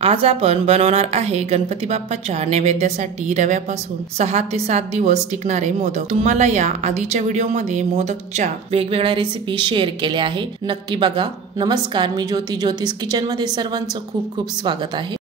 आज आपण बनवणार आहे गणपती बाप्पाच्या नैवेद्यासाठी रव्यापासून 6 ते 7 दिवस टिकणारे मोदक। तुम्हाला या आधीच्या व्हिडिओमध्ये मोदकच्या वेगवेगळ्या रेसिपी शेअर केल्या आहे, नक्की बघा। नमस्कार, मी ज्योती, ज्योतिष किचन मध्ये सर्वांचं खूप खूप स्वागत आहे।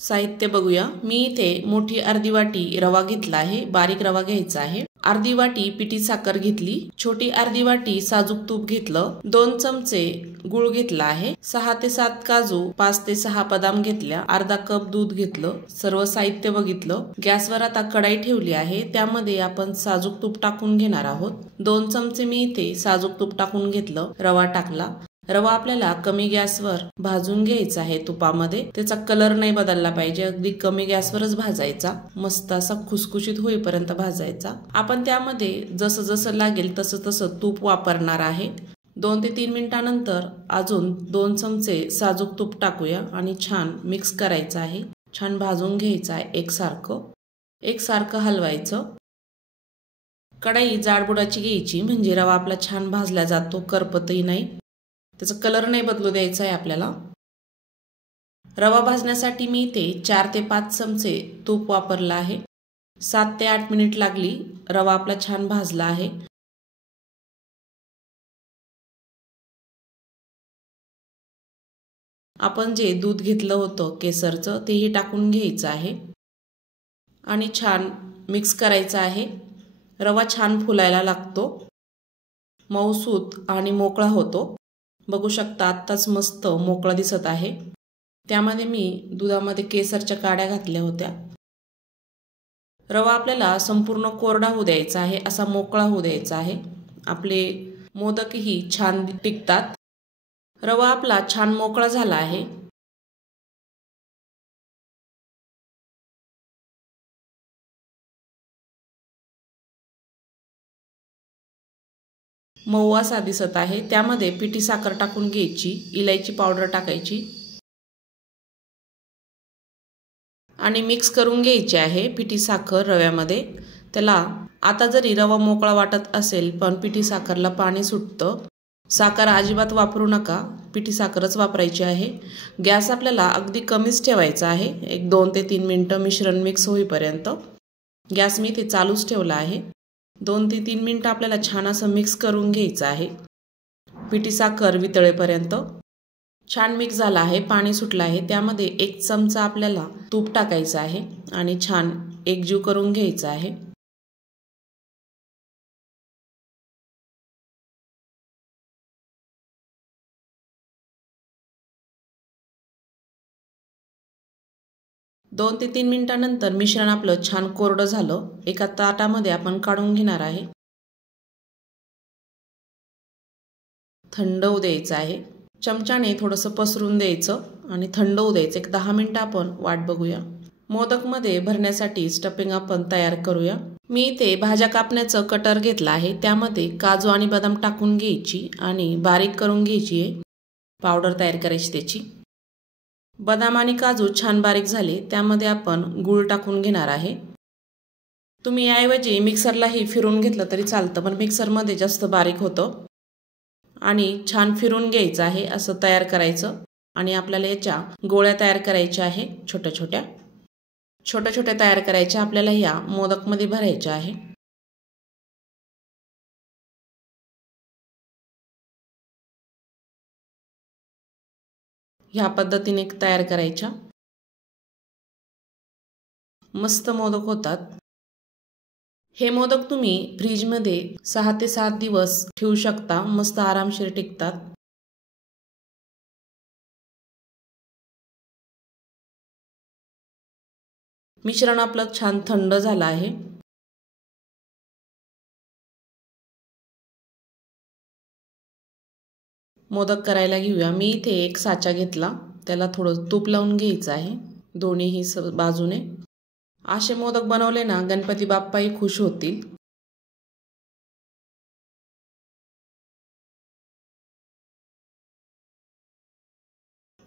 साहित्य बघूया। मी इथे मोठी अर्धी वाटी रवा घेतला आहे, बारीक रवा घ्यायचा आहे। अर्धी वाटी पिठी साखर घेतली, छोटी अर्धी वाटी साजूक तूप घेतलं, 2 चमचे गुळ घेतला आहे, 6 ते 7 काजू, 5 ते 6 बदाम घेतल्या, अर्धा कप दूध घेतलं। सर्व साहित्य बघितलं। गॅसवर आता कढाई ठेवली आहे, त्यामध्ये आपण साजूक तूप टाकून घेणार आहोत। 2 चमचे मी इथे साजूक तूप टाकून घेतलं, रवा टाकला। रवा आपल्याला कमी गॅसवर भाजून घ्यायचा आहे तुपामध्ये, त्याचा कलर नाही बदलला पाहिजे, अगदी कमी गॅसवरच भाजायचा, मस्त असा खुसखुशीत होईपर्यंत भाजायचा। आपण त्यामध्ये जसं जसं लागेल तसं तसं तूप वापरणार आहे। 2 ते 3 मिनिटांनंतर अजून 2 चमचे साजूक तूप टाकूया आणि छान मिक्स करायचं आहे, छान भाजून घ्यायचं आहे एकसारखं हलवायचं। कढई जाडबुडाची घ्यायची, म्हणजे रवा आपला छान भाजला जातो, करपतही नाही, त्याचा कलर नाही बदलू द्यायचा आहे आपल्याला। रवा भाजण्यासाठी मी इथे 4 ते 5 चमचे तूप वापरला आहे। 7 ते 8 मिनिट लागली, रवा आपला छान भाजला आहे। आपण जे दूध घेतलं होतं केसरचं, तेही टाकून घ्यायचं आहे आणि छान मिक्स करायचं आहे। रवा छान फुलायला लागतो, मऊसूत आणि मोकळा होतो। बघू शकता, आत्ताच मस्त मोकळा दिसत आहे। त्यामध्ये मी दुधामध्ये केसरच्या काड्या घातल्या होत्या। रवा आपल्याला संपूर्ण कोरडा होऊ द्यायचा आहे, असा मोकळा होऊ द्यायचा आहे, आपले मोदकही छान टिकतात। रवा आपला छान मोकळा झाला आहे। मऊ असा दिसत आहे। त्यामध्ये पिठी साखर टाकून घ्यायची, इलायची पावडर टाकायची आणि मिक्स करून घ्यायची आहे पिठी साखर रव्यामध्ये। त्याला आता जरी रवा मोकळा वाटत असेल, पण पिठी साखरला पाणी सुटतं। साखर अजिबात वापरू नका, पिठी साखरच वापरायची आहे। गॅस आपल्याला अगदी कमीच ठेवायचा आहे, एक 2 ते 3 मिनिटं मिश्रण मिक्स होईपर्यंत। गॅस मी इथे चालूच ठेवला आहे। 2 ते 3 मिनिटं आपल्याला छान असं मिक्स करून घ्यायचं आहे, पिठी साखर वितळेपर्यंत। छान मिक्स झाला आहे, पाणी सुटलं आहे। त्यामध्ये 1 चमचा आपल्याला तूप टाकायचं आहे आणि छान एकजीव करून घ्यायचं आहे। दोन ते 3 मिनिटांनंतर मिश्रण आपलं छान कोरडं झालं। एका ताटामध्ये आपण काढून घेणार आहे, थंड होऊ द्यायचं आहे। चमच्याने थोडंसं पसरून द्यायचं आणि थंड होऊ द्यायचं। एक 10 मिनिटं आपण वाट बघूया। मोदकमध्ये भरण्यासाठी स्टफिंग आपण तयार करूया। मी इथे भाज्या कापण्याचं कटर घेतला आहे, त्यामध्ये काजू आणि बदाम टाकून घ्यायची आणि बारीक करून घ्यायची आहे, पावडर तयार करायची त्याची। बदाम आणि काजू छान बारीक झाले, त्यामध्ये आपण गूळ टाकून घेणार आहे। तुम्ही याऐवजी मिक्सरलाही फिरून घेतलं तरी चालतं, पण मिक्सरमध्ये जास्त बारीक होतं। आणि छान फिरून घ्यायचं आहे, असं तयार करायचं आणि आपल्याला याच्या गोळ्या तयार करायच्या आहे, छोट्या छोट्या तयार करायच्या। आपल्याला या मोदकमध्ये भरायच्या आहे। ह्या पद्धतीने तयार करायच्या, मस्त मोदक होतात। हे मोदक तुम्ही फ्रीजमध्ये 6 ते 7 दिवस ठेवू शकता, मस्त आरामशीर टिकतात। मिश्रण आपलं छान थंड झालं आहे। मोदक करायला घेऊया। मी इथे एक साचा घेतला, त्याला थोडं तूप लावून घ्यायचं आहे दोन्हीही बाजूने। असे मोदक बनवले ना, गणपती बाप्पाही खुश होतील।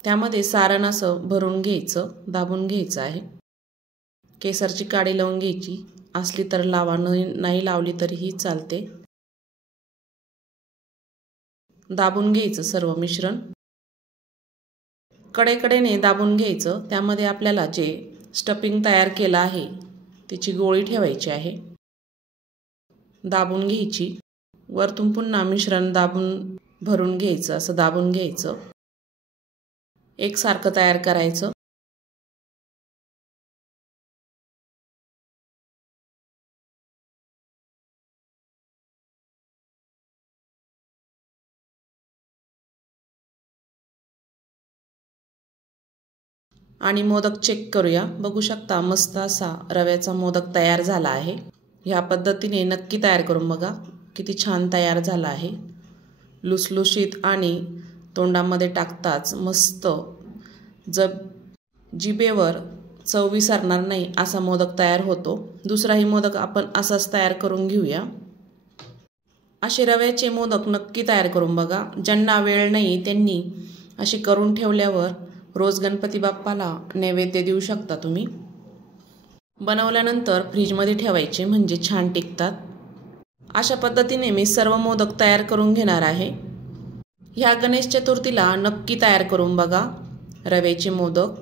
त्यामध्ये सारण असं भरून घ्यायचं, दाबून घ्यायचं आहे। केसरची काडी लावून घ्यायची, असली तर लावा, नाही लावली तरीही चालते। दाबून घ्यायचं सर्व मिश्रण, कडेकडेने दाबून घ्यायचं। त्यामध्ये आपल्याला जे स्टफिंग तयार केलं आहे त्याची गोळी ठेवायची आहे, दाबून घ्यायची। वरतून पुन्हा मिश्रण दाबून भरून घ्यायचं, असं दाबून घ्यायचं, एकसारखं तयार करायचं। आणि मोदक चेक करूया। बघू शकता मस्त असा रव्याचा मोदक तयार झाला आहे। ह्या पद्धतीने नक्की तयार करून बघा, किती छान तयार झाला आहे। लुसलुशीत आणि तोंडामध्ये टाकताच मस्त, जब जिभेवर चव विसरणार नाही असा मोदक तयार होतो। दुसराही मोदक आपण असाच तयार करून घेऊया। असे रव्याचे मोदक नक्की तयार करून बघा। ज्यांना वेळ नाही त्यांनी असे करून ठेवल्यावर रोज गणपती बाप्पाला नैवेद्य देऊ शकता तुम्ही। बनवल्यानंतर फ्रीजमध्ये ठेवायचे म्हणजे छान टिकतात। अशा पद्धतीने मी सर्व मोदक तयार करून घेणार आहे। ह्या गणेश चतुर्थीला नक्की तयार करून बघा रव्याचे मोदक।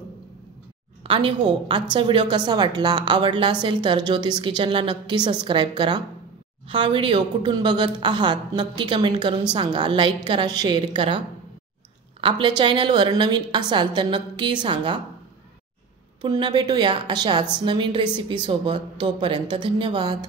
आणि हो, आजचा व्हिडिओ कसा वाटला, आवडला असेल तर ज्योतिष किचनला नक्की सबस्क्राईब करा। हा व्हिडिओ कुठून बघत आहात नक्की कमेंट करून सांगा, लाईक करा, शेअर करा। आपल्या चॅनलवर नवीन असाल तर नक्की सांगा। पुन्हा भेटूया अशाच नवीन रेसिपी सोबत, तोपर्यंत धन्यवाद।